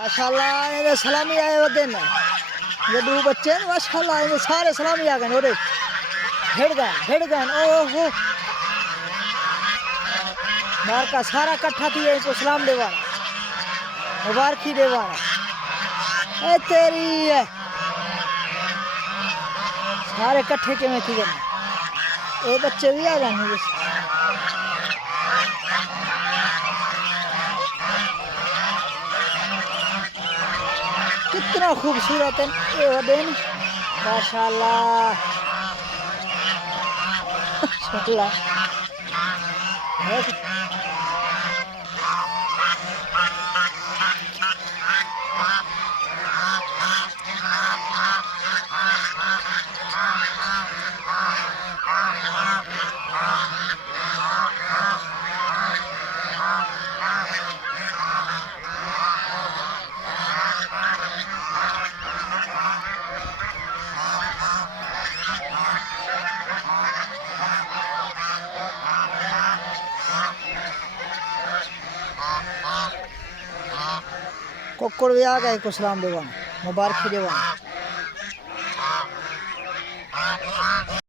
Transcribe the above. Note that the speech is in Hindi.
माशाल्लाह ये सलामी आए वो दिन ये दो बच्चे माशाल्लाह ये सारे सलामी आ गए और हिड़ गए ओहो मार का सारा इकट्ठा थी इनको सलाम देवाना मुबारकी देवाना ए तेरी है सारे इकट्ठे किवें थी गए ये बच्चे भी आ गए कितना खूबसूरत है ये दिन माशाल्लाह माशाल्लाह कुक्कड़ भी आ गए को सलाम देवाना मुबारकी देवाना।